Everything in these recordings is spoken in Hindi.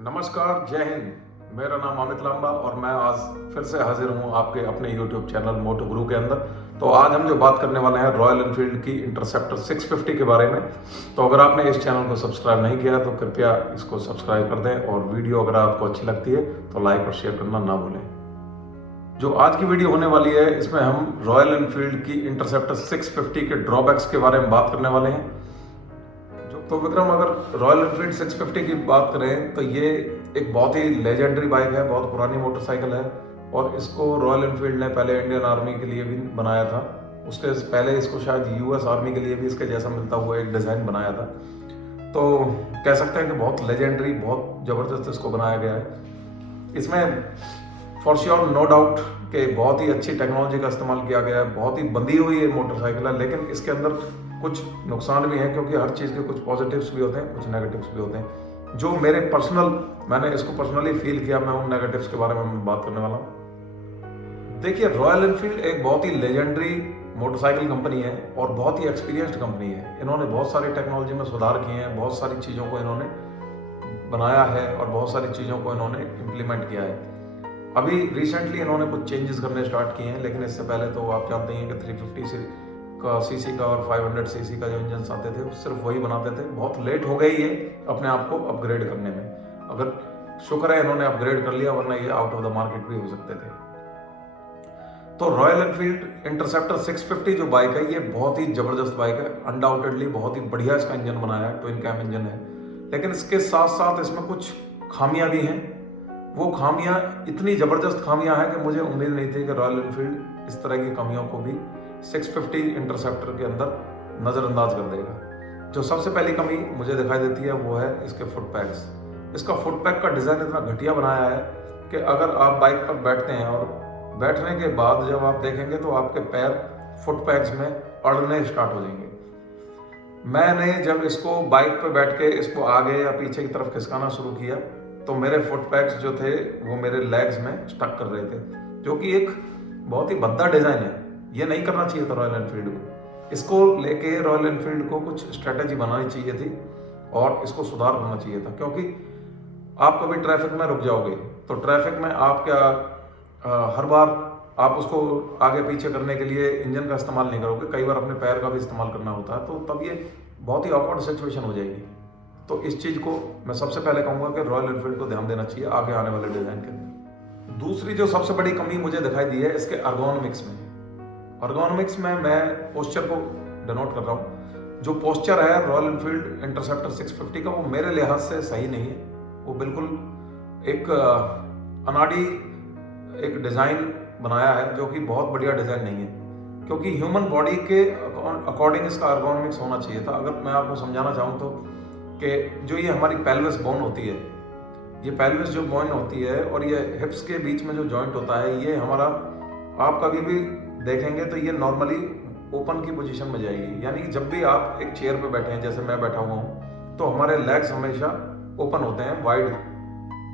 नमस्कार, जय हिंद। मेरा नाम अमित लांबा और मैं आज फिर से हाजिर हूँ आपके अपने YouTube चैनल मोटो गुरु के अंदर। तो आज हम जो बात करने वाले हैं रॉयल एनफील्ड की इंटरसेप्टर 650 के बारे में। तो अगर आपने इस चैनल को सब्सक्राइब नहीं किया तो कृपया इसको सब्सक्राइब कर दें और वीडियो अगर आपको अच्छी लगती है तो लाइक और शेयर करना ना भूलें। जो आज की वीडियो होने वाली है इसमें हम रॉयल एनफील्ड की इंटरसेप्टर 650 के ड्रॉबैक्स के बारे में बात करने वाले हैं। तो विक्रम, अगर रॉयल एनफील्ड 650 की बात करें तो ये एक बहुत ही लेजेंडरी बाइक है, बहुत पुरानी मोटरसाइकिल है और इसको रॉयल एनफील्ड ने पहले इंडियन आर्मी के लिए भी बनाया था। उसके पहले इसको शायद यूएस आर्मी के लिए भी इसके जैसा मिलता हुआ एक डिज़ाइन बनाया था। तो कह सकते हैं कि बहुत लेजेंडरी, बहुत ज़बरदस्त इसको बनाया गया है। इसमें फॉर श्योर नो डाउट कि बहुत ही अच्छी टेक्नोलॉजी का इस्तेमाल किया गया है। बहुत ही बंधी हुई ये मोटरसाइकिल है, लेकिन इसके अंदर कुछ नुकसान भी हैं क्योंकि हर चीज़ के कुछ पॉजिटिव्स भी होते हैं, कुछ नेगेटिव्स भी होते हैं। जो मेरे मैंने इसको पर्सनली फील किया, मैं उन नेगेटिव्स के बारे में बात करने वाला हूँ। देखिए, रॉयल एनफील्ड एक बहुत ही लेजेंडरी मोटरसाइकिल कंपनी है और बहुत ही एक्सपीरियंस्ड कंपनी है। इन्होंने बहुत सारी टेक्नोलॉजी में सुधार किए हैं, बहुत सारी चीज़ों को इन्होंने बनाया है और बहुत सारी चीज़ों को इन्होंने इम्प्लीमेंट किया है। अभी रिसेंटली इन्होंने कुछ चेंजेस करने स्टार्ट किए हैं, लेकिन इससे पहले तो आप जानते हैं कि 350 का सीसी का और 500 सीसी का जो इंजन आते थे सिर्फ वही बनाते थे। बहुत लेट हो गई ये अपने आप को अपग्रेड करने में। अगर शुक्र है इन्होंने अपग्रेड कर लिया, वरना ये आउट ऑफ द मार्केट भी हो सकते थे। तो रॉयल एनफील्ड इंटरसेप्टर 650 जो बाइक है, ये बहुत ही जबरदस्त बाइक है। अनडाउटेडली बहुत ही बढ़िया इसका इंजन बनाया है, ट्विन कैम इंजन है। लेकिन इसके साथ साथ इसमें कुछ खामियां भी हैं। वो खामियां इतनी जबरदस्त खामियां हैं कि मुझे उम्मीद नहीं थी कि रॉयल एनफील्ड इस तरह की कमियों को भी 650 इंटरसेप्टर के अंदर नज़रअंदाज कर देगा। जो सबसे पहली कमी मुझे दिखाई देती है वो है इसके फुट पैक्स। इसका फुट पैक का डिज़ाइन इतना घटिया बनाया है कि अगर आप बाइक पर बैठते हैं और बैठने के बाद जब आप देखेंगे तो आपके पैर फुट पैक्स में अड़ने स्टार्ट हो जाएंगे। मैंने जब इसको बाइक पर बैठ के इसको आगे या पीछे की तरफ खिसकाना शुरू किया तो मेरे फुट पैक्स जो थे वो मेरे लेग्स में स्टक कर रहे थे, जो कि एक बहुत ही भद्दा डिज़ाइन है। ये नहीं करना चाहिए था रॉयल एनफील्ड को। इसको लेके रॉयल एनफील्ड को कुछ स्ट्रेटेजी बनानी चाहिए थी और इसको सुधार करना चाहिए था। क्योंकि आप कभी ट्रैफिक में रुक जाओगे तो ट्रैफिक में आप हर बार आप उसको आगे पीछे करने के लिए इंजन का इस्तेमाल नहीं करोगे, कई बार अपने पैर का भी इस्तेमाल करना होता है, तो तब ये बहुत ही ऑकवर्ड सिचुएशन हो जाएगी। तो इस चीज़ को मैं सबसे पहले कहूँगा कि रॉयल एनफील्ड को ध्यान देना चाहिए आगे आने वाले डिज़ाइन के अंदर। दूसरी जो सबसे बड़ी कमी मुझे दिखाई दी है इसके अर्गोनॉमिक्स में। अर्गोनॉमिक्स में मैं पोस्चर को डिनोट कर रहा हूँ। जो पोस्चर है रॉयल एनफील्ड इंटरसेप्टर 650 का, वो मेरे लिहाज से सही नहीं है। वो बिल्कुल एक अनाड़ी एक डिज़ाइन बनाया है जो कि बहुत बढ़िया डिज़ाइन नहीं है, क्योंकि ह्यूमन बॉडी के अकॉर्डिंग इसका अर्गोनॉमिक्स होना चाहिए था। अगर मैं आपको समझाना चाहूँ तो कि जो ये हमारी पेल्विस बोन होती है, ये पेल्विस जो बोन होती है और ये हिप्स के बीच में जो जॉइंट होता है, ये हमारा, आप कभी भी देखेंगे तो ये नॉर्मली ओपन की पोजीशन में जाएगी। यानी जब भी आप एक चेयर पे बैठे हैं, जैसे मैं बैठा हुआ हूँ, तो हमारे लेग्स हमेशा ओपन होते हैं वाइड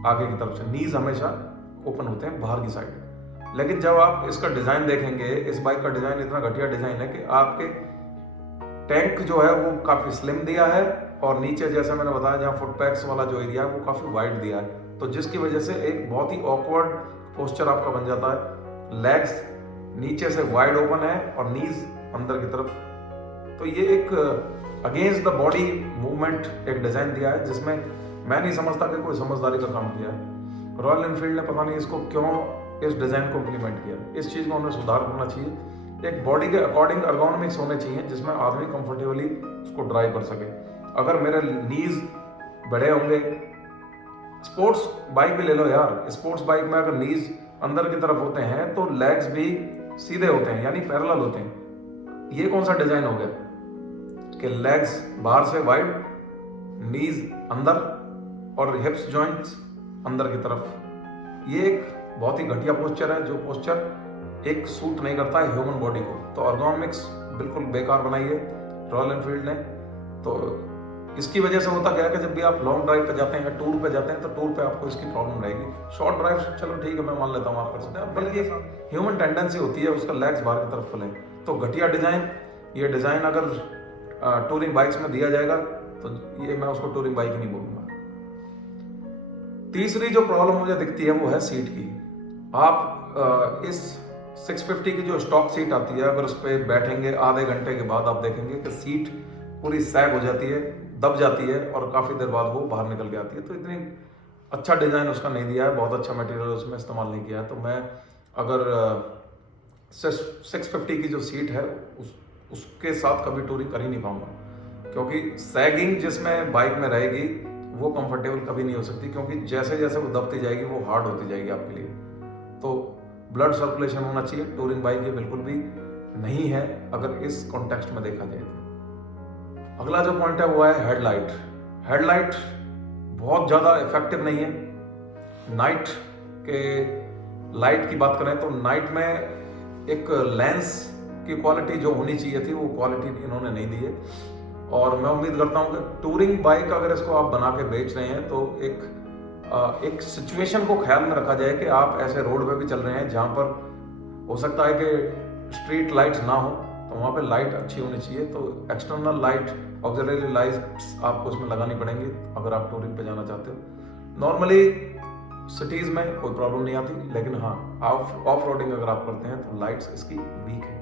आगे की तरफ से, नीज हमेशा ओपन होते हैं बाहर की साइड। लेकिन जब आप इसका डिज़ाइन देखेंगे, इस बाइक का डिज़ाइन इतना घटिया डिज़ाइन है कि आपके टैंक जो है वो काफ़ी स्लिम दिया है और नीचे जैसे मैंने बताया जहाँ फुट पैक्स वाला जो एरिया है वो काफ़ी वाइड दिया है। तो जिसकी वजह से एक बहुत ही ऑकवर्ड पोस्चर आपका बन जाता है। लेग्स नीचे से वाइड ओपन है और नीज अंदर की तरफ। तो ये एक अगेंस्ट द बॉडी मूवमेंट एक डिज़ाइन दिया है जिसमें मैं नहीं समझता कि कोई समझदारी का काम किया है। रॉयल एनफील्ड ने पता नहीं इसको क्यों इस डिज़ाइन को इम्प्लीमेंट किया। इस चीज़ को उन्हें सुधार करना चाहिए। एक बॉडी के अकॉर्डिंग अर्गोनॉमिक्स होने चाहिए जिसमें आदमी कंफर्टेबली उसको ड्राइव कर सके। अगर मेरे नीज बड़े होंगे, स्पोर्ट्स बाइक भी ले लो यार, स्पोर्ट्स बाइक में अगर नीज अंदर की तरफ होते हैं तो लेग्स भी सीधे होते हैं, यानी पैरेलल होते हैं। ये कौन सा डिजाइन हो गया कि लेग्स बाहर से वाइड, नीज अंदर और हिप्स जॉइंट्स अंदर की तरफ। ये एक बहुत ही घटिया पोस्चर है, जो पोस्चर एक सूट नहीं करता है ह्यूमन बॉडी को। तो अर्गोनॉमिक्स बिल्कुल बेकार बनाई है रॉयल एनफील्ड ने। तो इसकी वजह से होता क्या है कि जब भी आप लॉन्ग ड्राइव पे जाते हैं या टूर पे जाते हैं तो टूर पे आपको इसकी प्रॉब्लम रहेगी। शॉर्ट ड्राइव चलो ठीक है, मैं मान लेता हूँ आप कर सकते हैं, बल्कि ह्यूमन टेंडेंसी होती है उसका लेग्स बाहर की तरफ खुले। तो घटिया डिज़ाइन, ये डिज़ाइन अगर टूरिंग बाइक्स में दिया जाएगा तो ये मैं उसको टूरिंग बाइक ही नहीं बोलूँगा। तीसरी जो प्रॉब्लम मुझे दिखती है वो है सीट की। आप इस 650 की जो स्टॉक सीट आती है, अगर उस पर बैठेंगे आधे घंटे के बाद आप देखेंगे कि सीट पूरी सैग हो जाती है, दब जाती है और काफ़ी देर बाद वो बाहर निकल के आती है। तो इतनी अच्छा डिज़ाइन उसका नहीं दिया है, बहुत अच्छा मटेरियल उसमें इस्तेमाल नहीं किया है। तो मैं अगर 650 की जो सीट है उसके साथ कभी टूरिंग कर ही नहीं पाऊंगा, क्योंकि सैगिंग जिसमें बाइक में रहेगी वो कंफर्टेबल कभी नहीं हो सकती, क्योंकि जैसे जैसे वो दबती जाएगी वो हार्ड होती जाएगी आपके लिए। तो ब्लड सर्कुलेशन होना चाहिए, टूरिंग बाइक ये बिल्कुल भी नहीं है अगर इस कॉन्टेक्स्ट में देखा जाए तो। अगला जो पॉइंट है वो है हेडलाइट। हेडलाइट बहुत ज़्यादा इफेक्टिव नहीं है। नाइट के लाइट की बात करें तो नाइट में एक लेंस की क्वालिटी जो होनी चाहिए थी वो क्वालिटी इन्होंने नहीं दी है। और मैं उम्मीद करता हूँ कि टूरिंग बाइक अगर इसको आप बना के बेच रहे हैं तो एक सिचुएशन को ख्याल में रखा जाए कि आप ऐसे रोड पे भी चल रहे हैं जहाँ पर हो सकता है कि स्ट्रीट लाइट्स ना हो, तो वहाँ पे लाइट अच्छी होनी चाहिए। तो एक्सटर्नल लाइट, ऑक्सिलरी लाइट्स आपको उसमें लगानी पड़ेंगी अगर आप टूरिंग पे जाना चाहते हो। नॉर्मली सिटीज में कोई प्रॉब्लम नहीं आती, लेकिन हाँ ऑफ रोडिंग अगर आप करते हैं तो लाइट्स इसकी वीक है।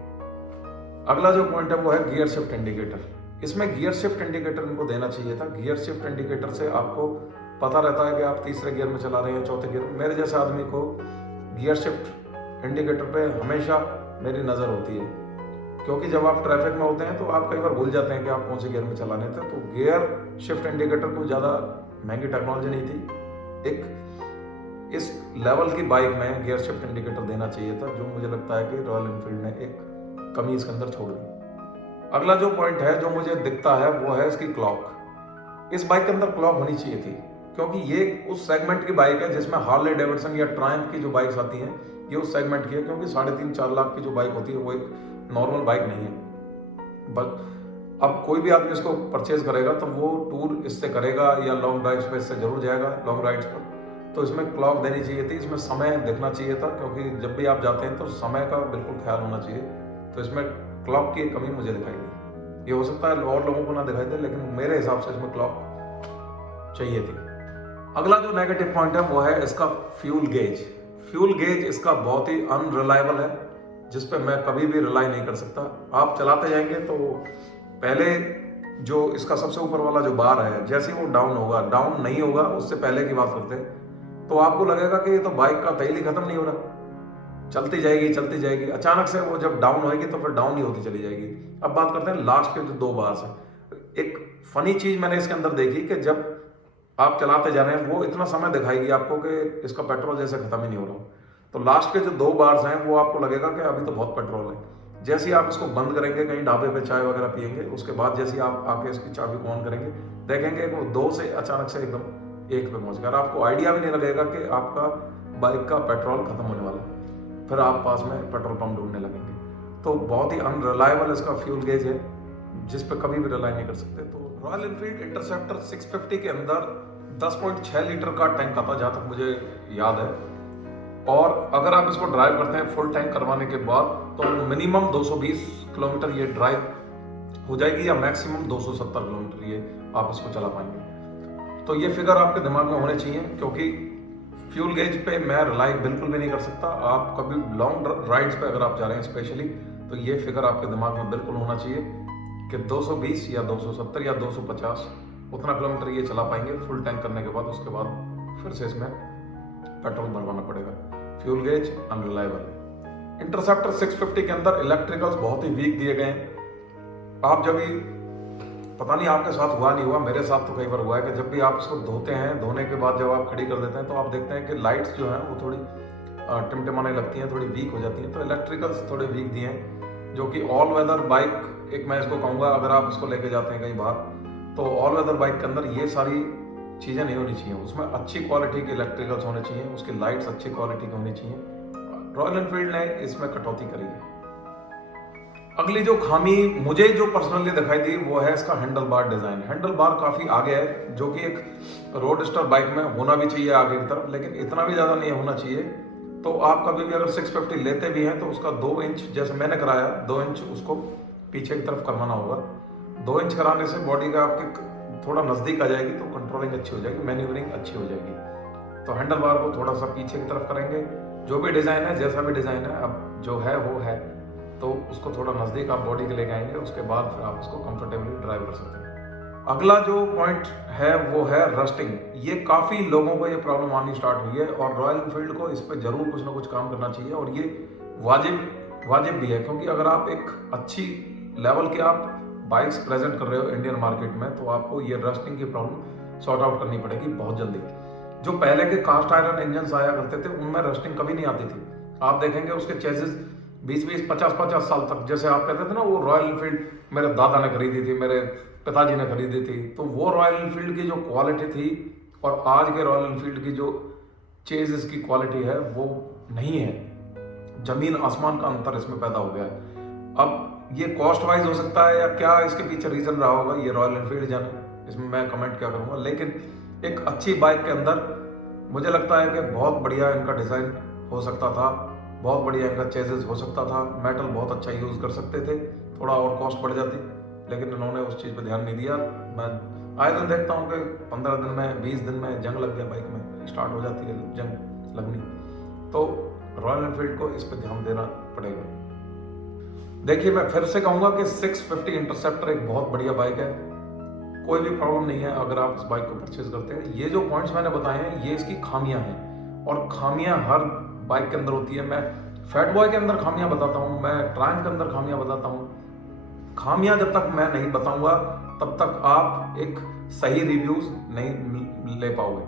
अगला जो पॉइंट है वो है गियर शिफ्ट इंडिकेटर। इसमें गियर शिफ्ट इंडिकेटर इनको देना चाहिए था। गियर शिफ्ट इंडिकेटर से आपको पता रहता है कि आप तीसरे गियर में चला रहे हैं, चौथे गियर में। मेरे जैसे आदमी को गियर शिफ्ट इंडिकेटर पे हमेशा मेरी नज़र होती है, क्योंकि जब आप ट्रैफिक में होते हैं तो आप कई बार भूल जाते हैं कि आप कौन से गियर में चला रहे थे। तो गियर शिफ्ट इंडिकेटर को ज़्यादा महंगी टेक्नोलॉजी नहीं थी, एक इस लेवल की बाइक में गियर शिफ्ट इंडिकेटर देना चाहिए था, जो मुझे लगता है कि रॉयल एनफील्ड ने एक कमी इसके अंदर छोड़ दी। अगला जो पॉइंट है जो मुझे दिखता है वो है इसकी क्लॉक। इस बाइक के अंदर क्लॉक होनी चाहिए थी, क्योंकि ये उस सेगमेंट की बाइक है जिसमें हार्ले डेविडसन या ट्रायम्फ की जो बाइक्स आती हैं ये उस सेगमेंट की है, क्योंकि 3.5-4 लाख की जो बाइक होती है वो एक नॉर्मल बाइक नहीं है। बट अब कोई भी आदमी इसको परचेज करेगा तो वो टूर इससे करेगा या लॉन्ग ड्राइव्स पे इससे जरूर जाएगा, लॉन्ग राइड्स पर। तो इसमें क्लॉक देनी चाहिए थी, इसमें समय देखना चाहिए था, क्योंकि जब भी आप जाते हैं तो समय का बिल्कुल ख्याल होना चाहिए। तो इसमें क्लॉक की एक कमी मुझे दिखाई दी। ये हो सकता है और लोगों को ना दिखाई दे, लेकिन मेरे हिसाब से इसमें क्लॉक चाहिए थी। अगला जो नेगेटिव पॉइंट है वो है इसका फ्यूल गेज। फ्यूल गेज इसका बहुत ही अनरिलायबल है, जिस पे मैं कभी भी रिलाई नहीं कर सकता। आप चलाते जाएंगे तो पहले जो इसका सबसे ऊपर वाला जो बार है, जैसे वो डाउन नहीं होगा, उससे पहले की बात करते हैं तो आपको लगेगा कि ये तो बाइक का तेल ही खत्म नहीं हो रहा, चलती जाएगी। अचानक से वो जब डाउन होएगी तो फिर डाउन ही होती चली जाएगी। अब बात करते हैं लास्ट के जो 2 बार्स हैं। एक फनी चीज मैंने इसके अंदर देखी कि जब आप चलाते जा रहे हैं वो इतना समय दिखाएगी आपको कि इसका पेट्रोल जैसे खत्म ही नहीं हो रहा। तो लास्ट के जो 2 बार्स हैं वो आपको लगेगा कि अभी तो बहुत पेट्रोल है। जैसे ही आप इसको बंद करेंगे, कहीं ढाबे पे चाय वगैरह पियेंगे, उसके बाद जैसे ही आप आके इसकी चाबी को ऑन करेंगे, देखेंगे कि वो 2 से अचानक से एकदम 1 पे पहुंच गया। आपको आइडिया भी नहीं लगेगा कि आपका बाइक का पेट्रोल खत्म होने वाला है। फिर आप पास में पेट्रोल पंप ढूंढने लगेंगे। तो बहुत ही अनरिलायबल इसका फ्यूल गेज है, जिस पे कभी भी रिलाई नहीं कर सकते। तो रॉयल एनफील्ड इंटरसेप्टर 650 के अंदर 10.6 लीटर का टैंक आता, जहां तक मुझे याद है। और अगर आप इसको ड्राइव करते हैं फुल टैंक करवाने के बाद तो मिनिमम 220 किलोमीटर ये ड्राइव हो जाएगी, या मैक्सिमम 270 किलोमीटर ये आप इसको चला पाएंगे। तो ये फिगर आपके दिमाग में होने चाहिए, क्योंकि फ्यूल गेज पे मैं रिलाई बिल्कुल भी नहीं कर सकता। आप कभी लॉन्ग राइड्स पे अगर आप जा रहे हैं स्पेशली, तो ये फिगर आपके दिमाग में बिल्कुल होना चाहिए कि 220 या 270 या 250 उतना किलोमीटर ये चला पाएंगे फुल टैंक करने के बाद। उसके बाद फिर से इसमें पेट्रोल भरवाना पड़ेगा। Fuel gauge unreliable. इंटरसेप्टर 650 के अंदर इलेक्ट्रिकल्स बहुत ही वीक दिए गए हैं। आप जब भी, पता नहीं आपके साथ हुआ नहीं हुआ, मेरे साथ तो कई बार हुआ है कि जब भी आप इसको धोते हैं, धोने के बाद जब आप खड़ी कर देते हैं तो आप देखते हैं कि लाइट्स जो हैं वो थोड़ी टिमटिमाने लगती हैं, थोड़ी वीक हो जाती हैं। तो इलेक्ट्रिकल्स थोड़े वीक दिए हैं, जो कि ऑल वेदर बाइक, एक मैं इसको कहूँगा, अगर आप इसको लेके जाते हैं कहीं बाहर, तो ऑल वेदर बाइक के अंदर ये सारी चीज़ें नहीं होनी चाहिए। उसमें अच्छी क्वालिटी के इलेक्ट्रिकल्स होने चाहिए, उसकी लाइट्स अच्छी क्वालिटी की होनी चाहिए। रॉयल एनफील्ड ने इसमें कटौती करी है। अगली जो खामी मुझे जो पर्सनली दिखाई दी वो है इसका handle bar design. Handle bar काफी आगे है, जो कि एक रोडस्टर बाइक में होना भी चाहिए आगे की तरफ, लेकिन इतना भी ज्यादा नहीं होना चाहिए। तो आप कभी भी अगर 650 लेते भी हैं तो उसका 2 इंच, जैसे मैंने कराया 2 इंच उसको पीछे की तरफ करवाना होगा। 2 इंच कराने से बॉडी का आपके थोड़ा नजदीक आ जाएगी, तो कंट्रोलिंग अच्छी हो जाएगी, मैन्यूवरिंग अच्छी हो जाएगी। तो हैंडल बार को थोड़ा सा पीछे की तरफ करेंगे। जो भी डिज़ाइन है, जैसा भी डिज़ाइन है, अब जो है वो है, तो उसको थोड़ा नज़दीक आप बॉडी के लेके आएंगे, उसके बाद फिर आप उसको कंफर्टेबली ड्राइव कर सकते हैं। अगला जो पॉइंट है वो है रस्टिंग। ये काफ़ी लोगों को ये प्रॉब्लम आनी स्टार्ट हुई है और रॉयल एनफील्ड को इस पर ज़रूर कुछ ना कुछ काम करना चाहिए और ये वाजिब भी है, क्योंकि अगर आप एक अच्छी लेवल के आप बाइक्स प्रेजेंट कर रहे हो इंडियन मार्केट में, तो आपको ये रस्टिंग की प्रॉब्लम सॉर्ट आउट करनी पड़ेगी बहुत जल्दी। जो पहले के कास्ट आयरन इंजन आया करते थे उनमें रस्टिंग कभी नहीं आती थी। आप देखेंगे उसके चेसिस 20-20, 50-50 साल तक, जैसे आप कहते थे ना वो रॉयल एनफील्ड मेरे दादा ने खरीदी थी, मेरे पिताजी ने खरीदी थी, तो वो रॉयल एनफील्ड की जो क्वालिटी थी और आज के रॉयल एनफील्ड की जो चेसिस की क्वालिटी है वो नहीं है। जमीन आसमान का अंतर इसमें पैदा हो गया है। अब ये कॉस्ट वाइज हो सकता है या क्या इसके पीछे रीजन रहा होगा, ये रॉयल एनफील्ड जाने, इसमें मैं कमेंट क्या करूंगा। लेकिन एक अच्छी बाइक के अंदर मुझे लगता है कि बहुत बढ़िया इनका डिज़ाइन हो सकता था, बहुत बढ़िया इनका चेसिस हो सकता था, मेटल बहुत अच्छा यूज़ कर सकते थे, थोड़ा और कॉस्ट बढ़ जाती, लेकिन इन्होंने उस चीज़ पे ध्यान नहीं दिया। मैं आए दिन देखता हूँ कि 15 दिन में, 20 दिन में जंग लग गया, बाइक में स्टार्ट हो जाती है जंग लगनी। तो रॉयल एनफील्ड को इस पर ध्यान देना पड़ेगा। देखिए, मैं फिर से कहूँगा कि 650 इंटरसेप्टर एक बहुत बढ़िया बाइक है, कोई भी प्रॉब्लम नहीं है अगर आप इस बाइक को परचेज करते हैं। ये जो पॉइंट्स मैंने बताए हैं ये इसकी खामियां हैं और खामियां हर बाइक के अंदर होती है। मैं फैट बॉय के अंदर खामियां बताता हूँ, मैं ट्रायम्फ के अंदर खामियां बताता हूँ। खामियां जब तक मैं नहीं बताऊंगा तब तक आप एक सही रिव्यूज नहीं ले पाओगे।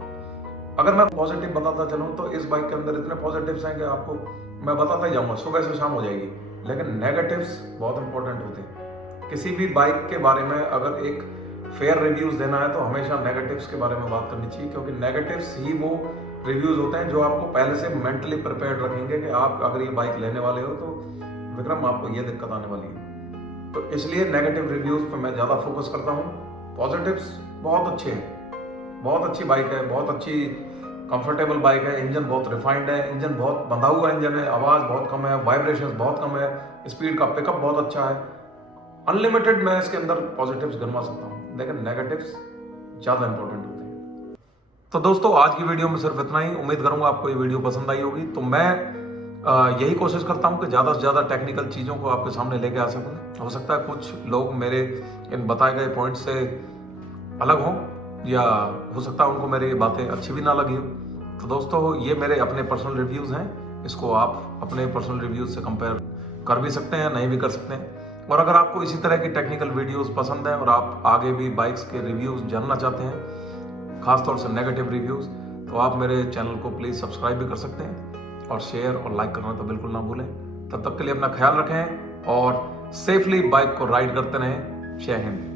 अगर मैं पॉजिटिव बताता चलूँ तो इस बाइक के अंदर इतने पॉजिटिव्स हैं कि आपको मैं बताता ही जाऊंगा, सुबह से शाम हो जाएगी। लेकिन नेगेटिव्स बहुत इंपॉर्टेंट होते हैं। किसी भी बाइक के बारे में अगर एक फेयर रिव्यूज देना है तो हमेशा नेगेटिव्स के बारे में बात करनी चाहिए, क्योंकि नेगेटिव्स ही वो रिव्यूज होते हैं जो आपको पहले से मेंटली प्रिपेयर्ड रखेंगे कि आप अगर ये बाइक लेने वाले हो तो विक्रम आपको ये दिक्कत आने वाली है। तो इसलिए नेगेटिव रिव्यूज पर मैं ज़्यादा फोकस करता हूँ। पॉजिटिव्स बहुत अच्छे हैं, बहुत अच्छी बाइक है, बहुत अच्छी कंफर्टेबल बाइक है, इंजन बहुत रिफाइंड है, इंजन बहुत बंधा हुआ इंजन है, आवाज़ बहुत कम है, वाइब्रेशंस बहुत कम है, स्पीड का पिकअप बहुत अच्छा है। अनलिमिटेड मैं इसके अंदर पॉजिटिव्स गिनवा सकता हूँ, लेकिन नेगेटिव्स ज़्यादा इंपॉर्टेंट होते हैं। तो दोस्तों, आज की वीडियो में सिर्फ इतना ही। उम्मीद करूँगा आपको ये वीडियो पसंद आई होगी। तो मैं यही कोशिश करता हूँ कि ज़्यादा से ज़्यादा टेक्निकल चीज़ों को आपके सामने लेके आ सकूँ। हो सकता है कुछ लोग मेरे इन बताए गए पॉइंट से अलग हों या हो सकता है उनको मेरी बातें अच्छी भी ना लगी हो। तो दोस्तों, ये मेरे अपने पर्सनल रिव्यूज़ हैं, इसको आप अपने पर्सनल रिव्यूज़ से कंपेयर कर भी सकते हैं, नहीं भी कर सकते हैं। और अगर आपको इसी तरह की टेक्निकल वीडियोस पसंद है और आप आगे भी बाइक्स के रिव्यूज़ जानना चाहते हैं, खासतौर से नेगेटिव रिव्यूज़, तो आप मेरे चैनल को प्लीज़ सब्सक्राइब भी कर सकते हैं और शेयर और लाइक करना तो बिल्कुल ना भूलें। तब तक के लिए अपना ख्याल रखें और सेफली बाइक को राइड करते रहें। जय हिंद।